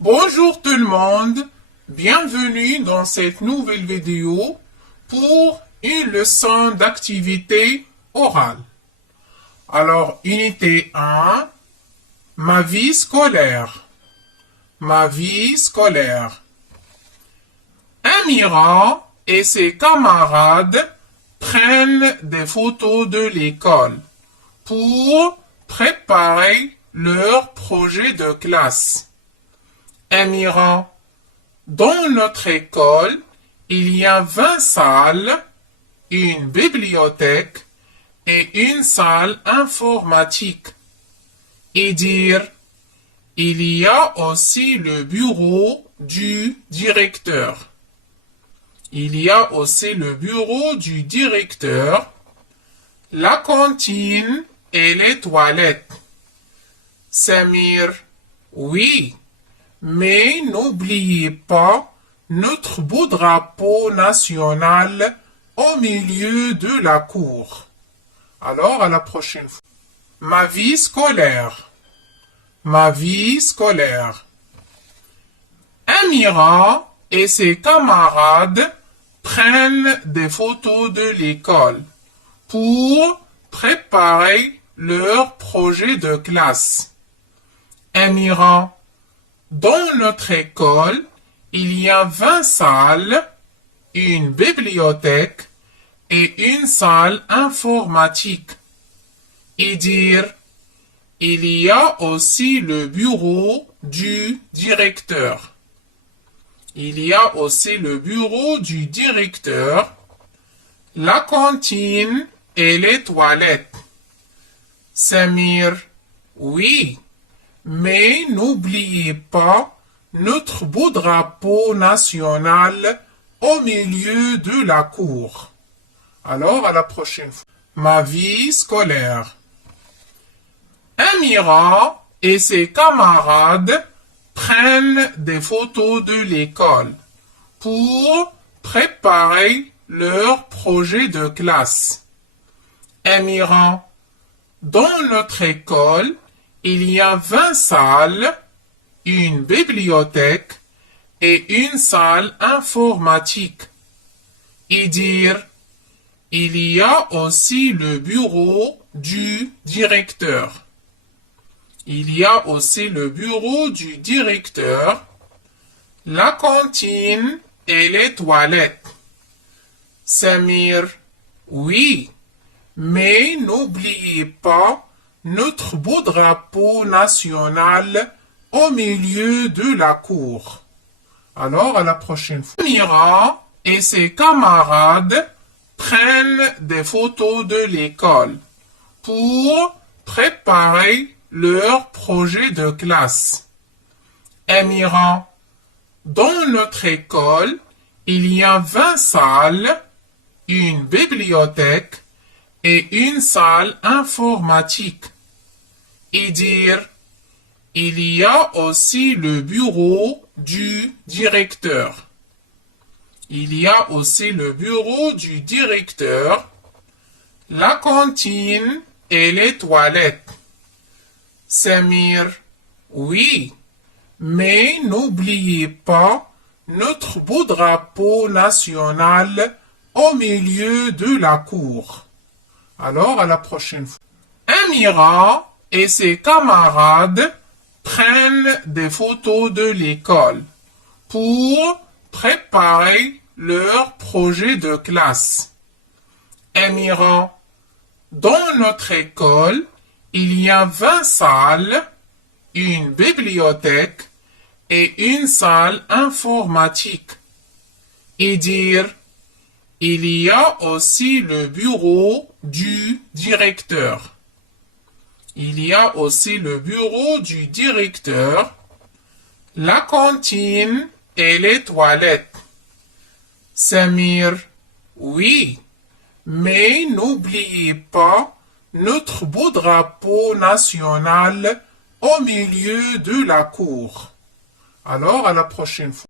Bonjour tout le monde, bienvenue dans cette nouvelle vidéo pour une leçon d'activité orale. Alors, unité 1, ma vie scolaire. Ma vie scolaire. Amira et ses camarades prennent des photos de l'école pour préparer leur projet de classe. Amira, dans notre école, il y a 20 salles, une bibliothèque et une salle informatique. Et dire, il y a aussi le bureau du directeur. Il y a aussi le bureau du directeur, la cantine et les toilettes. Samir, oui, mais n'oubliez pas notre beau drapeau national au milieu de la cour. Alors, à la prochaine fois. Ma vie scolaire. Ma vie scolaire. Amira et ses camarades prennent des photos de l'école pour préparer leur projet de classe. Amira, dans notre école, il y a 20 salles, une bibliothèque et une salle informatique. Et dire, il y a aussi le bureau du directeur. Il y a aussi le bureau du directeur, la cantine et les toilettes. Samir, oui, mais n'oubliez pas notre beau drapeau national au milieu de la cour. Alors, à la prochaine fois. Ma vie scolaire. Amira et ses camarades prennent des photos de l'école pour préparer leur projet de classe. Amira, dans notre école, il y a 20 salles, une bibliothèque et une salle informatique. Et dire, il y a aussi le bureau du directeur. Il y a aussi le bureau du directeur, la cantine et les toilettes. Samir, oui, mais n'oubliez pas notre beau drapeau national au milieu de la cour. Alors, à la prochaine fois. Amira et ses camarades prennent des photos de l'école pour préparer leur projet de classe. Amira, dans notre école, il y a 20 salles, une bibliothèque et une salle informatique. Et dire, il y a aussi le bureau du directeur. Il y a aussi le bureau du directeur, la cantine et les toilettes. Samir, oui, mais n'oubliez pas notre beau drapeau national au milieu de la cour. Alors, à la prochaine fois. Amira et ses camarades prennent des photos de l'école pour préparer leur projet de classe. Amira, dans notre école, il y a 20 salles, une bibliothèque et une salle informatique. Et dire, il y a aussi le bureau du directeur. Il y a aussi le bureau du directeur, la cantine et les toilettes. Samir, oui, mais n'oubliez pas notre beau drapeau national au milieu de la cour. Alors, à la prochaine fois.